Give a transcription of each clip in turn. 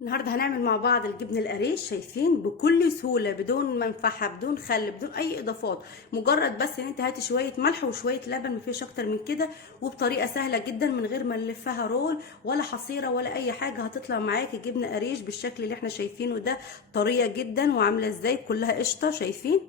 النهارده هنعمل مع بعض الجبنه القريش. شايفين بكل سهوله، بدون منفعه، بدون خل، بدون اي اضافات. مجرد بس ان انت هاتي شويه ملح وشويه لبن، مفيش اكتر من كده، وبطريقه سهله جدا من غير ما نلفها رول ولا حصيره ولا اي حاجه. هتطلع معاكي جبنه قريش بالشكل اللي احنا شايفينه ده، طريه جدا وعامله ازاي، كلها قشطه. شايفين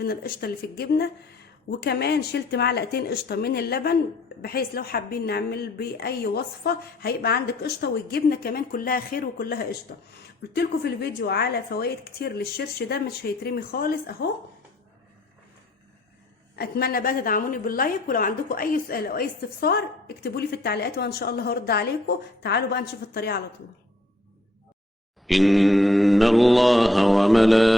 القشطه اللي في الجبنه. وكمان شلت معلقتين قشطه من اللبن، بحيث لو حابين نعمل بيه اي وصفه هيبقى عندك قشطه. والجبنه كمان كلها خير وكلها قشطه. قلت لكم في الفيديو على فوائد كتير للشرش ده، مش هيترمي خالص اهو. اتمنى بقى تدعموني باللايك، ولو عندكم اي سؤال او اي استفسار اكتبوا لي في التعليقات وانا ان شاء الله هرد عليكم. تعالوا بقى نشوف الطريقه على طول. إن الله وملائكته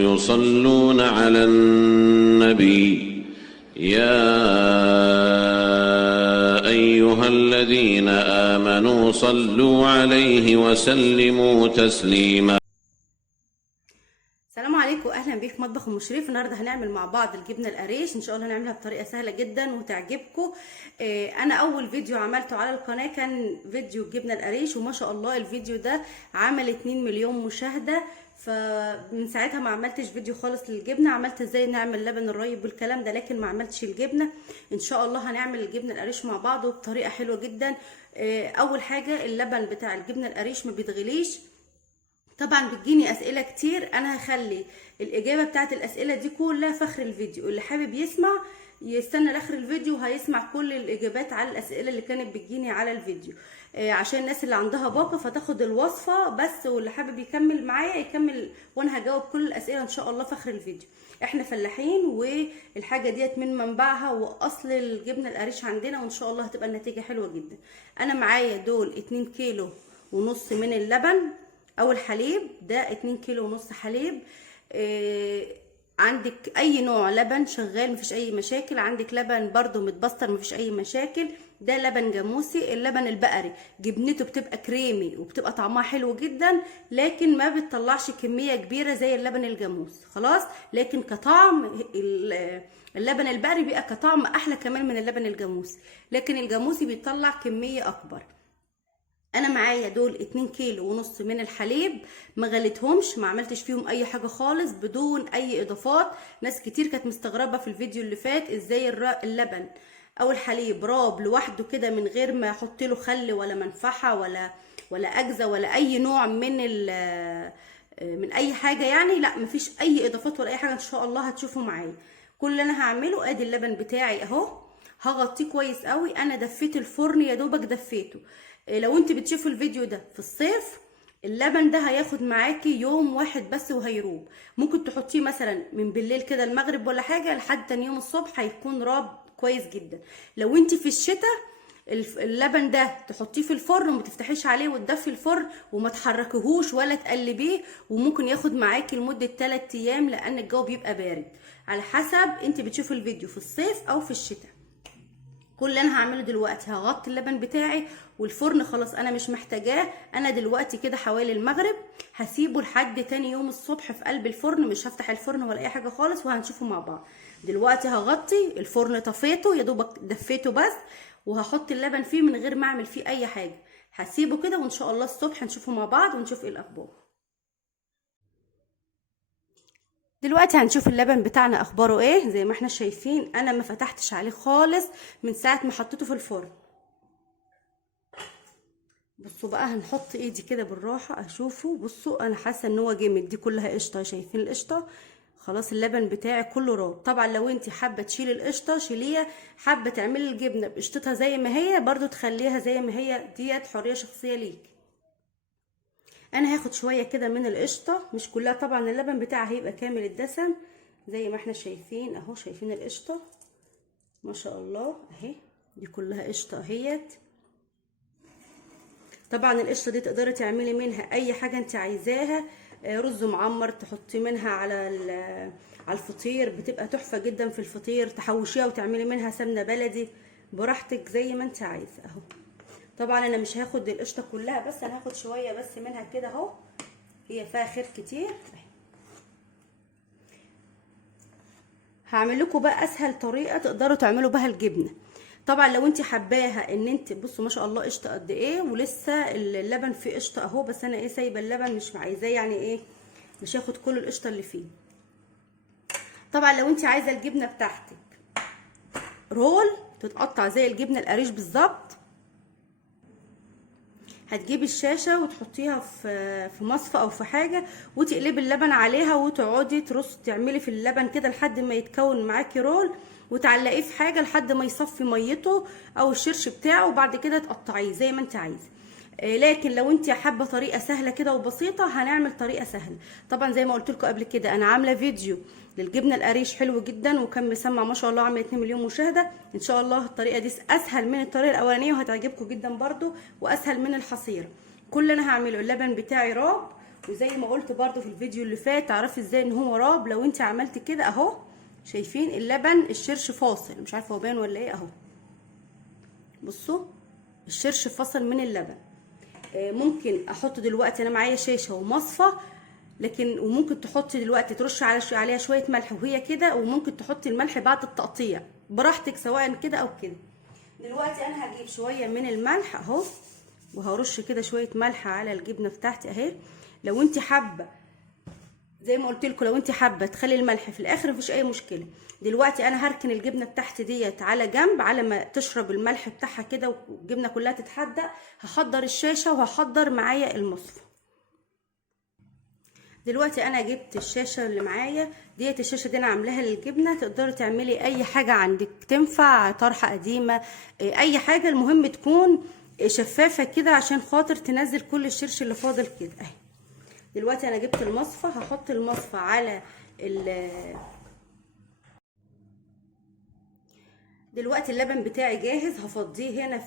يصلون على النبي يا أيها الذين آمنوا صلوا عليه وسلموا تسليما. السلام عليكم، اهلا بيك في مطبخ ام شريف. النهارده هنعمل مع بعض الجبنه القريش، ان شاء الله هنعملها بطريقه سهله جدا وتعجبكم. انا اول فيديو عملته على القناه كان فيديو الجبنه القريش، وما شاء الله الفيديو ده عمل 2 مليون مشاهده. فمن ساعتها ما عملتش فيديو خالص للجبنه. عملت ازاي نعمل لبن الرايب والكلام ده، لكن ما عملتش الجبنه. ان شاء الله هنعمل الجبنه القريش مع بعض وبطريقه حلوه جدا. اول حاجه اللبن بتاع الجبنه القريش ما بيتغليش. طبعا بتجيني اسئله كتير، انا هخلي الاجابه بتاعت الاسئله دي كلها في اخر الفيديو. اللي حابب يسمع يستنى لاخر الفيديو، هيسمع كل الاجابات على الاسئله اللي كانت بتجيني على الفيديو. عشان الناس اللي عندها باقه فتاخد الوصفه بس، واللي حابب يكمل معايا يكمل، وانا هجاوب كل الاسئله ان شاء الله في اخر الفيديو. احنا فلاحين، والحاجه ديت من منبعها واصل الجبنه القريش عندنا، وان شاء الله هتبقى النتيجه حلوه جدا. انا معايا دول 2 كيلو ونص من اللبن او الحليب، ده 2 كيلو ونص حليب. عندك اي نوع لبن شغال مفيش اي مشاكل. عندك لبن برضو متبستر مفيش اي مشاكل. ده لبن جاموسي. اللبن البقري جبنته بتبقى كريمي وبتبقى طعمها حلو جدا، لكن ما بتطلعش كمية كبيرة زي اللبن الجاموس خلاص. لكن كطعم اللبن البقري بيبقى كطعم احلى كمان من اللبن الجاموسي، لكن الجاموسي بيطلع كمية اكبر. انا معايا دول 2 كيلو ونص من الحليب، ما غليتهمش، ما عملتش فيهم اي حاجه خالص، بدون اي اضافات. ناس كتير كانت مستغربه في الفيديو اللي فات ازاي اللبن او الحليب راب لوحده كده من غير ما احط له خل ولا منفعه ولا اجزه ولا اي نوع من اي حاجه يعني. لا، مفيش اي اضافات ولا اي حاجه. ان شاء الله هتشوفوا معايا. كل اللي انا هعمله ادي اللبن بتاعي اهو، هغطيه كويس قوي. انا دفيت الفرن يا دوبك دفيته. لو انت بتشوفوا الفيديو ده في الصيف، اللبن ده هياخد معاكي يوم واحد بس وهيروب. ممكن تحطيه مثلا من بالليل كده المغرب ولا حاجه لحد تاني يوم الصبح، هيكون راب كويس جدا. لو انت في الشتاء اللبن ده تحطيه في الفرن وما تفتحيش عليه وتدفي الفرن وما تحركيهوش ولا تقلبيه، وممكن ياخد معاكي لمده 3 ايام لان الجو بيبقى بارد. على حسب انت بتشوفي الفيديو في الصيف او في الشتاء. كل اللي انا هعمله دلوقتي هغطي اللبن بتاعي، والفرن خلاص انا مش محتاجاه. انا دلوقتي كده حوالي المغرب، هسيبه لحد تاني يوم الصبح في قلب الفرن، مش هفتح الفرن ولا اي حاجه خالص، وهنشوفه مع بعض. دلوقتي هغطي الفرن، طفيته يا دوبك دفيته بس، وهحط اللبن فيه من غير ما اعمل فيه اي حاجه. هسيبه كده وان شاء الله الصبح نشوفه مع بعض ونشوف ايه الاخبار. دلوقتي هنشوف اللبن بتاعنا اخباره ايه. زي ما احنا شايفين انا ما فتحتش عليه خالص من ساعه ما حطيته في الفرن. بصوا بقى، هنحط ايدي كده بالراحه اشوفه. بصوا انا حاسه ان هو جامد. دي كلها قشطه، شايفين القشطه؟ خلاص اللبن بتاعي كله راب. طبعا لو انت حابه تشيلي القشطه شيليها، حابه تعملي الجبنه بقشطتها زي ما هي برضو تخليها زي ما هي، ديت حريه شخصيه ليك. انا هاخد شويه كده من القشطه، مش كلها طبعا، اللبن بتاعها هيبقى كامل الدسم زي ما احنا شايفين اهو. شايفين القشطه؟ ما شاء الله اهي، دي كلها قشطه اهيت. طبعا القشطه دي تقدري تعملي منها اي حاجه انت عايزاها. رز معمر تحطي منها على الفطير، بتبقى تحفه جدا في الفطير. تحوشيها وتعملي منها سمنه بلدي، براحتك زي ما انت عايزه اهو. طبعا انا مش هاخد القشطه كلها، بس انا هاخد شويه بس منها كده اهو، هي فيها خير كتير. هعمل لكم بقى اسهل طريقه تقدروا تعملوا بها الجبنه. طبعا لو انت حباها ان انت بصوا ما شاء الله قشطه قد ايه، ولسه اللبن فيه قشطه اهو، بس انا ايه سايبه اللبن مش عايزاه يعني ايه مش هاخد كل القشطه اللي فيه. طبعا لو انت عايزه الجبنه بتاعتك رول تتقطع زي الجبنه القريش بالظبط، هتجيبي الشاشه وتحطيها في مصفى او في حاجه وتقلبي اللبن عليها وتقعدي تعملي في اللبن كده لحد ما يتكون معاكي رول، وتعلقيه في حاجه لحد ما يصفي ميته او الشرش بتاعه، وبعد كده تقطعيه زي ما انت عايزه. لكن لو انت حابه طريقه سهله كده وبسيطه هنعمل طريقه سهله. طبعا زي ما قلت لكم قبل كده انا عامله فيديو للجبنه القريش حلو جدا وكان مسمع ما شاء الله، عامل 2 مليون مشاهده. ان شاء الله الطريقه دي اسهل من الطريقه الاولانيه وهتعجبكم جدا برده، واسهل من الحصيره. كل اللي انا هعمله اللبن بتاعي راب، وزي ما قلت برده في الفيديو اللي فات تعرفي ازاي ان هو راب. لو انت عملت كده اهو شايفين اللبن الشرش فاصل، مش عارفه هو باين ولا ايه اهو، بصوا الشرش فصل من اللبن. ممكن احط دلوقتي انا معايا شاشه ومصفى، لكن وممكن تحطي دلوقتي ترشي عليها شويه ملح وهي كده، وممكن تحطي الملح بعد التقطيع براحتك سواء كده او كده. دلوقتي انا هجيب شويه من الملح اهو وهرش كده شويه ملح على الجبنه بتاعتي اهي. لو انت حابه زي ما قلت لكم لو انت حابه تخلي الملح في الاخر مفيش اي مشكله. دلوقتي انا هركن الجبنه بتاعتي ديت على جنب على ما تشرب الملح بتاعها كده والجبنه كلها تتحدق. هحضر الشاشه وهحضر معايا المصفى. دلوقتي انا جبت الشاشه اللي معايا ديت، الشاشه دي انا عاملاها للجبنه، تقدري تعملي اي حاجه عندك تنفع، طرحه قديمه اي حاجه، المهم تكون شفافه كده عشان خاطر تنزل كل الشرش اللي فاضل كده اهي. دلوقتي انا جبت المصفى، هحط المصفى على دلوقتي اللبن بتاعي جاهز، هفضيه هنا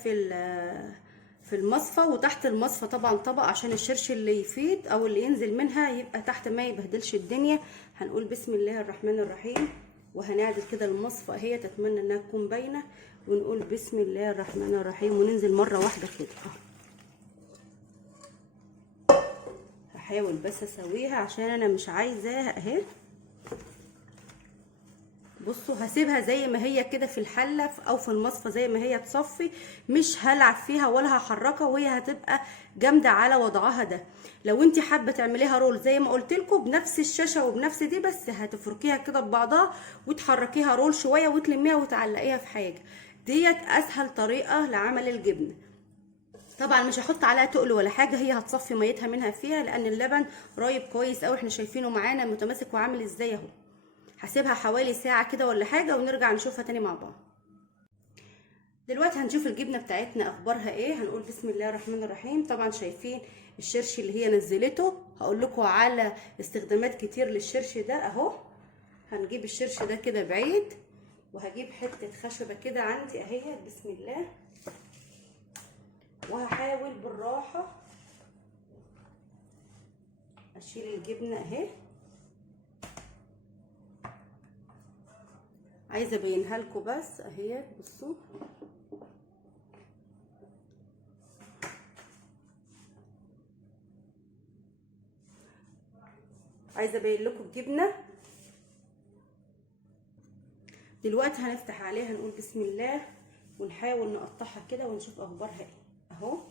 في المصفى، وتحت المصفى طبعا طبق عشان الشرش اللي يفيض او اللي ينزل منها يبقى تحت ما يبهدلش الدنيا. هنقول بسم الله الرحمن الرحيم وهنعدل كده المصفى اهي، اتمنى انها تكون باينه، ونقول بسم الله الرحمن الرحيم وننزل مره واحده كده. هحاول بس اسويها عشان انا مش عايزاها اهي. بصوا هسيبها زي ما هي كده في الحله او في المصفى زي ما هي تصفي، مش هلعب فيها ولا هحركها، وهي هتبقى جامده على وضعها ده. لو انت حابه تعمليها رول زي ما قلت لكم بنفس الشاشه وبنفس دي، بس هتفركيها كده ببعضها وتحركيها رول شويه وتلميها وتعلقيها في حاجه. ديت اسهل طريقه لعمل الجبنه. طبعا مش هحط عليها تقل ولا حاجه، هي هتصفي ميتها منها فيها لان اللبن رايب كويس قوي، احنا شايفينه معانا متماسك وعامل ازاي اهو. هسيبها حوالي ساعه كده ولا حاجه ونرجع نشوفها تاني مع بعض. دلوقتي هنشوف الجبنه بتاعتنا اخبارها ايه. هنقول بسم الله الرحمن الرحيم. طبعا شايفين الشرش اللي هي نزلته، هقول لكم على استخدامات كتير للشرش ده اهو. هنجيب الشرش ده كده بعيد، وهجيب حته خشبه كده عندي اهي بسم الله، وهحاول بالراحه اشيل الجبنه اهي. عايزه ابينها لكم بس اهي بصوا، عايزه ابين لكم الجبنه. دلوقتي هنفتح عليها نقول بسم الله ونحاول نقطعها كده ونشوف اخبارها ايه اهو.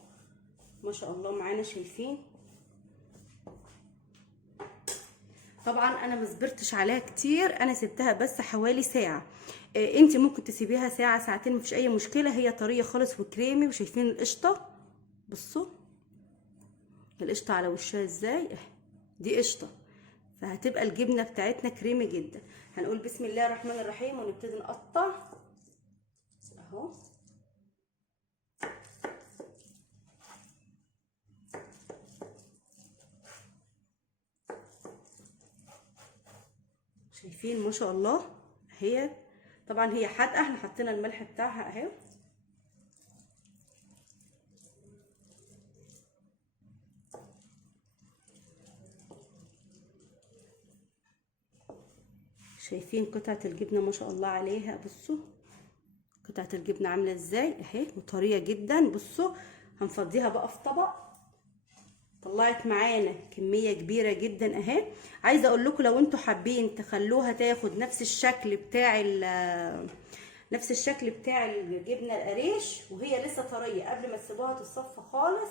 ما شاء الله معانا شايفين. طبعا انا ما صبرتش عليها كتير، انا سبتها بس حوالي ساعه. انت ممكن تسيبيها ساعه ساعتين مفيش اي مشكله، هي طريه خالص وكريمي. وشايفين القشطه بصوا القشطه على وشها ازاي، دي قشطه، فهتبقى الجبنه بتاعتنا كريمي جدا. هنقول بسم الله الرحمن الرحيم ونبتدي نقطع اهو. شايفين ما شاء الله هي طبعا هي حادقه، احنا حطينا الملح بتاعها اهي. شايفين قطعه الجبنه ما شاء الله عليها، بصوا قطعه الجبنه عامله ازاي اهي وطريه جدا. بصوا هنفضيها بقى في طبق. طلعت معانا كميه كبيره جدا اهي. عايزه اقول لكم لو انتوا حابين تخلوها تاخد نفس الشكل بتاع نفس الشكل بتاع الجبنه القريش وهي لسه طريه. قبل ما تسيبوها تتصفى خالص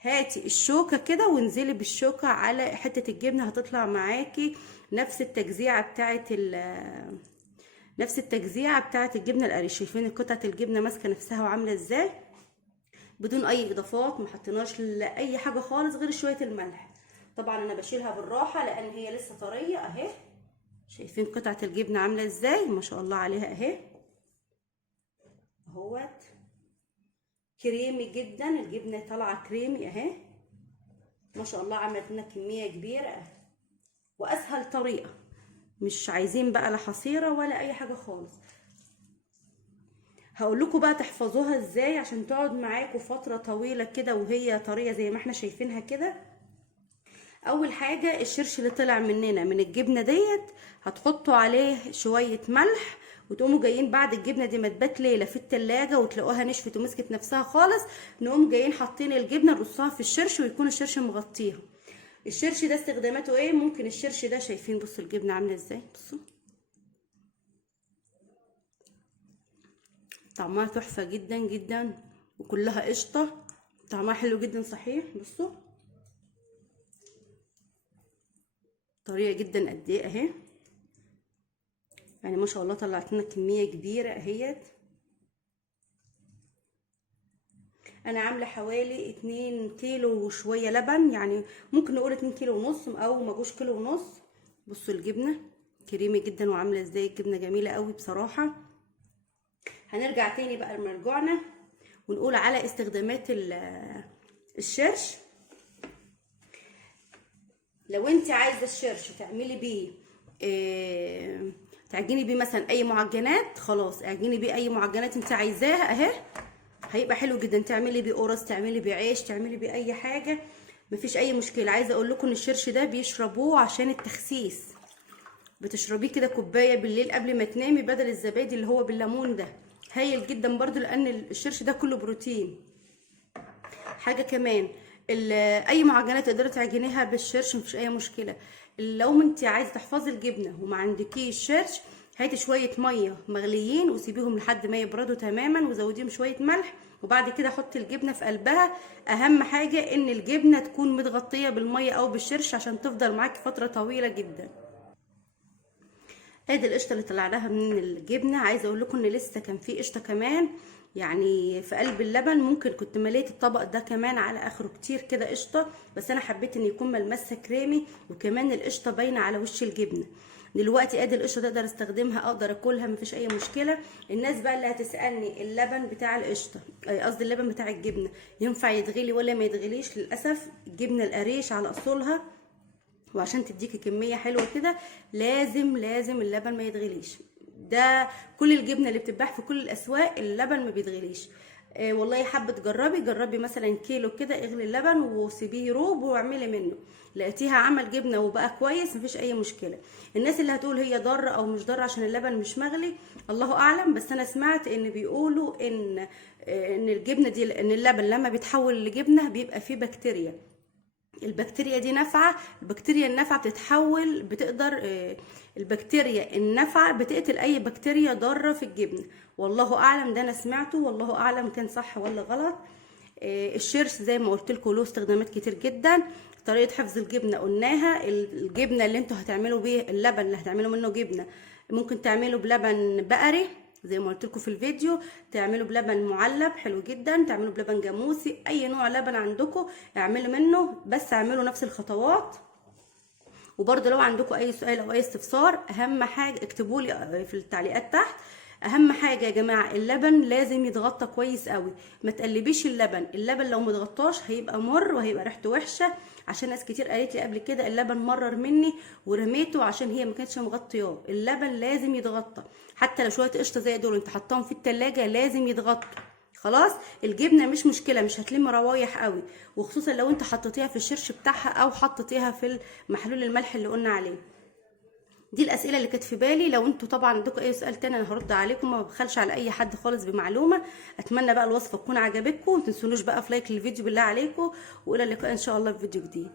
هاتي الشوكه كده وانزلي بالشوكه على حته الجبنه، هتطلع معاكي نفس التجزيعه بتاعه الجبنه القريش. شايفين قطعه الجبنه ماسكه نفسها وعامله ازاي بدون اي اضافات، ما حطيناش لاي حاجه خالص غير شويه الملح. طبعا انا بشيلها بالراحه لان هي لسه طريه اهي. شايفين قطعه الجبنه عامله ازاي؟ ما شاء الله عليها اهي اهوت، كريمي جدا، الجبنه طالعه كريمي اهي ما شاء الله. عملت لنا كميه كبيره اهي، واسهل طريقه، مش عايزين بقى لا حصيره ولا اي حاجه خالص. هقول لكم بقى تحفظوها ازاي عشان تقعد معاكم فتره طويله كده وهي طريه زي ما احنا شايفينها كده. اول حاجه الشرش اللي طلع مننا من الجبنه ديت هتحطوا عليه شويه ملح، وتقوموا جايين بعد الجبنه دي ما تبات ليله في التلاجة وتلاقوها نشفت ومسكت نفسها خالص، نقوم جايين حاطين الجبنه نرصها في الشرش ويكون الشرش مغطيها. الشرش ده استخداماته ايه؟ ممكن الشرش ده شايفين بصوا الجبنه عامله ازاي، بصوا طعمها تحفه جدا جدا وكلها قشطه، طعمها حلو جدا صحيح. بصوا طريه جدا قد ايه اهي، يعني ما شاء الله طلعت لنا كميه كبيره اهيت. انا عامله حوالي 2 كيلو وشويه لبن، يعني ممكن نقول 2 كيلو ونص او ما جوش كيلو ونص. بصوا الجبنه كريمي جدا وعامله ازاي، الجبنه جميله قوي بصراحه. هنرجع تاني بقى لمرجوعنا ونقول على استخدامات الشرش. لو انت عايزه الشرش تعملي بيه تعجني بيه مثلا اي معجنات، خلاص اعجني بيه اي معجنات انت عايزاها اهي، هيبقى حلو جدا. تعملي بيه قرص، تعملي بيه عيش، تعملي بيه اي حاجه، مفيش اي مشكله. عايزه اقول لكم ان الشرش ده بيشربوه عشان التخسيس، بتشربيه كده كوبايه بالليل قبل ما تنامي بدل الزبادي اللي هو بالليمون ده، هايل جدا برضو لان الشرش ده كله بروتين. حاجه كمان اي معجنات تقدري تعجنيها بالشرش مفيش اي مشكله. لو انت عايزه تحفظي الجبنه وما عندكيش شرش، هاتي شويه ميه مغليين وسيبيهم لحد ما يبردوا تماما وزوديهم شويه ملح، وبعد كده حطي الجبنه في قلبها. اهم حاجه ان الجبنه تكون متغطيه بالميه او بالشرش عشان تفضل معاكي فتره طويله جدا. ادي القشطه اللي طلعناها من الجبنه. عايزه اقول لكم ان لسه كان في قشطه كمان يعني في قلب اللبن، ممكن كنت مليت الطبق ده كمان على اخره كتير كده قشطه، بس انا حبيت ان يكون ملمسها كريمي وكمان القشطه باينه على وش الجبنه. دلوقتي ادي القشطه تقدر استخدمها، اقدر اكلها مفيش اي مشكله. الناس بقى اللي هتسالني اللبن بتاع القشطه قصدي اللبن بتاع الجبنه ينفع يتغلي ولا ما يتغليش؟ للاسف الجبنه القريش على اصولها وعشان تديكي كميه حلوه كده لازم اللبن ما يتغليش. ده كل الجبنه اللي بتتباع في كل الاسواق اللبن ما بيتغليش. والله حابه جربي مثلا كيلو كده، اغلي اللبن وسيبيه يروب واعملي منه. لقيتيها عمل جبنه وبقى كويس مفيش اي مشكله. الناس اللي هتقول هي ضاره او مش ضاره عشان اللبن مش مغلي، الله اعلم، بس انا سمعت ان بيقولوا ان الجبنه دي، ان اللبن لما بيتحول لجبنه بيبقى فيه بكتيريا. البكتيريا دي نافعه، البكتيريا النافعه بتتحول، بتقدر البكتيريا النافعه بتقتل اي بكتيريا ضاره في الجبنه. والله اعلم، ده انا سمعته، والله اعلم كان صح ولا غلط. الشرش زي ما قلت لكم له استخدامات كتير جدا. طريقه حفظ الجبنه قلناها. الجبنه اللي انتوا هتعملوا بيه اللبن اللي هتعملوا منه جبنه ممكن تعملوا بلبن بقري زي ما قلت لكم في الفيديو، تعملوا بلبن معلب حلو جدا، تعملوا بلبن جاموسي، اي نوع لبن عندكم اعملوا منه، بس اعملوا نفس الخطوات. وبرده لو عندكم اي سؤال او اي استفسار اهم حاجه اكتبوا لي في التعليقات تحت. اهم حاجه يا جماعه اللبن لازم يتغطى كويس قوي، ما تقلبيش اللبن لو متغطاش هيبقى مر وهيبقى ريحته وحشه. عشان ناس كتير قالت لي قبل كده اللبن مرر مني ورميته عشان هي ما كانتش مغطياه. اللبن لازم يتغطى، حتى لو شويه قشطه زي دول انت حطاهم في التلاجة لازم يتغطوا. خلاص الجبنه مش مشكله، مش هتلم روايح قوي، وخصوصا لو انت حطيتيها في الشرش بتاعها او حطيتيها في محلول الملح اللي قلنا عليه. دي الاسئله اللي كانت في بالي. لو انتوا طبعا عندكم اي سؤال تاني انا هرد عليكم، ما ببخلش على اي حد خالص بمعلومه. اتمنى بقى الوصفه تكون عجبتكم، ما تنسونوش بقى في لايك للفيديو بالله عليكم، والى اللقاء ان شاء الله في فيديو جديد.